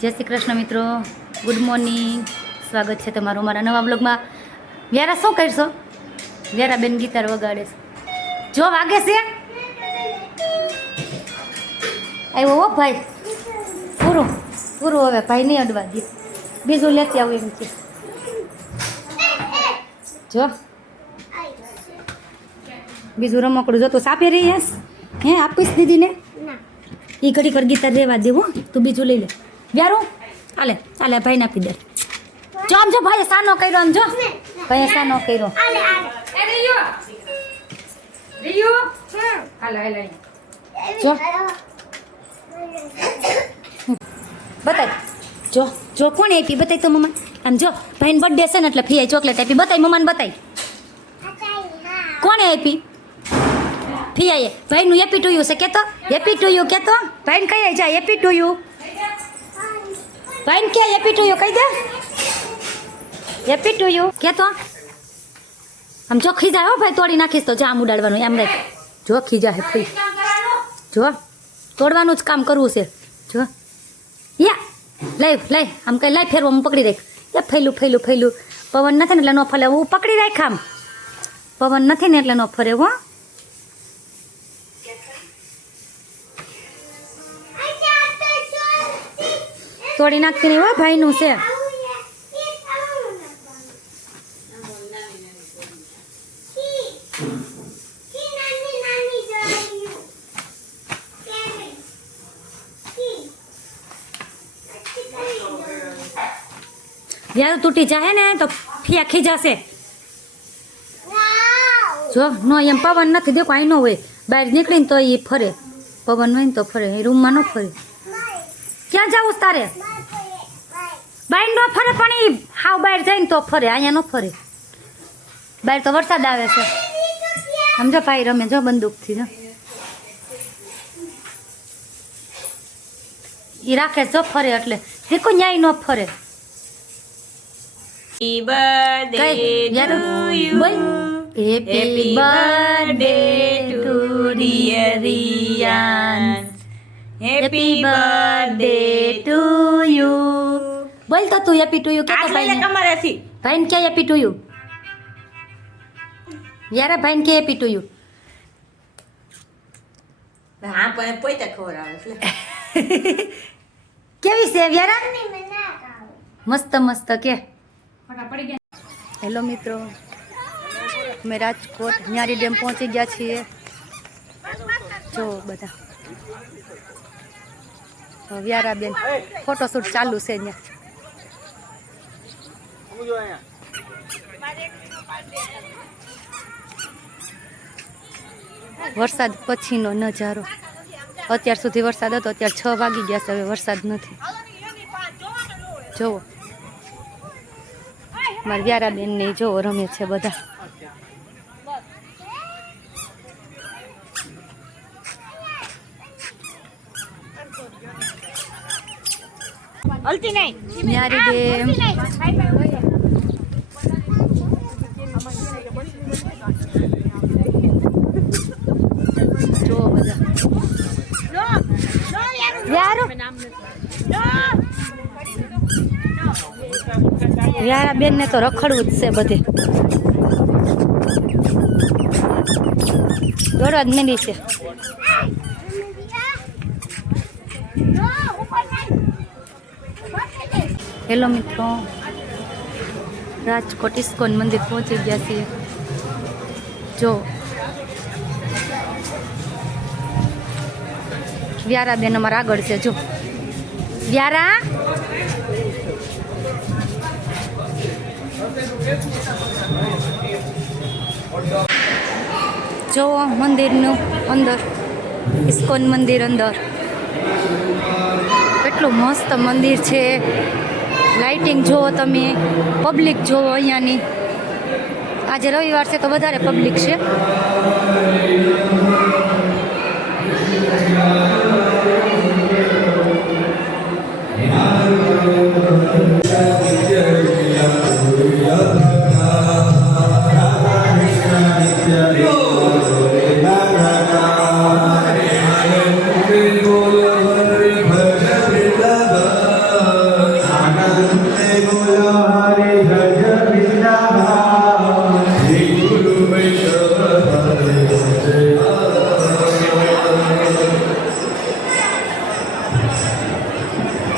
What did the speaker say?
જય શ્રી કૃષ્ણ મિત્રો, good morning. સ્વાગત છે તમારું મારા નવા બ્લોગમાં. વ્યારા શું કરશો? વ્યારા બેન ગિટાર વગાડે છે. જો વાગે છે. આવ્યો હો ભાઈ. પૂરું પૂરું, હવે ભાઈ નહીં અડવા દે. બીજું લેતી આવું એમ કે. જો બીજું રમકડું જોતું સાપે રહી હસ. હે આપીશ દીદીને? એ ઘડી કર ગીતાર રેવા દેવું. તું બીજું લઈ લે. વ્યારું ચાલે ચાલે, ભાઈ નાખી દે. જો આમ જો ભાઈ સાનો કર્યો, આમ જો ભાઈ સાનો કર્યો. જો બતાય, જો જો કોને આપી બતાય તો મમ્મા. આમ જો ભાઈને બર્થડે છે ને એટલે ફી ચોકલેટ આપી. બતાય મમ્માને બતાય. કોને આપી? ફિયાએ ભાઈનું હેપી ટુ યુ છે કેતો? હેપી ટુ યુ કેતો? ભાઈને કઈ જાય હેપી ટુ યુ? ભાઈને કે હેપી ટુ યુ કહી દે. હેપી ટુ યુ કેતો? આમ જો ખીજા હો ભાઈ, તોડી નાખીશ તો જામ ઉડાડવાનું એમ રાખ. જો ખીજા હે ફઈ, જો તોડવાનું જ કામ કરવું છે. જો યા લઈ લઈ આમ કઈ લઈ ફેરવો, હું પકડી રાખ. એ ફેલું ફેલું ફેલું પવન નથી ને એટલે ન ફરે. હું પકડી રાખ. આમ પવન નથી ને એટલે ન ફરે. હો તોડી નાખતી નહીં હો, ભાઈનું છે. જ્યારે તૂટી જાય ને તો ફિયા ખીજાશે. જો નો એમ પવન નથી. દેખો અહીં ન હોય, બહાર નીકળીને તો એ ફરે. પવન હોય ને તો ફરે, એ રૂમમાં ન ફરે. ક્યાં જવું તારે? બહાર ન ફરે, પણ એ હાવ બહાર જાય ને તો ફરે, અહીંયા ન ફરે. બહાર તો વરસાદ આવે છે. સમજો ભાઈ રમે જો બંદૂકથી. જો એ રાખે જો ફરે, એટલે દેખો ન્યાય ન ફરે. Happy birthday to you. Happy birthday to dear Rian. Happy birthday to you. બોલ તો તું હેપી ટુ યુ કે તો ભાઈ કમરેથી ભાઈને કે હેપી ટુ યુ. યારા ભાઈને કે હેપી ટુ યુ. હા પણ પોતે ખવડાવે છે. કેવી છે વ્યારા? મસ્ત મસ્ત કે. હેલો મિત્રો, અમે રાજકોટ ન્યારી ડેમ પહોંચી ગયા છીએ. જો બધા વ્યારાબેન ફોટોશૂટ ચાલુ છે અહીંયા. વરસાદ પછીનો નજારો. અત્યાર સુધી વરસાદ હતો, અત્યારે 6 વાગી ગયા છે, હવે વરસાદ નથી. જુઓ મારા વ્યારાબેન ને જો રમે છે બધા. ન્યારી ડેમ જો બધા વ્યારાબેન ને તો રખડવું જ છે બધે. દોડવા જ માંડી છે. હેલો મિત્રો, રાજકોટ ઇસ્કોન મંદિર પહોંચી ગયા છીએ. જો વ્યારાબેન અમારા આગળ છે. જો વ્યારા જો મંદિરનું અંદર, ઇસ્કોન મંદિર અંદર કેટલું મસ્ત મંદિર છે. લાઇટિંગ જુઓ તમે, પબ્લિક જુઓ અહીંયાની. આજે રવિવાર છે તો વધારે પબ્લિક છે.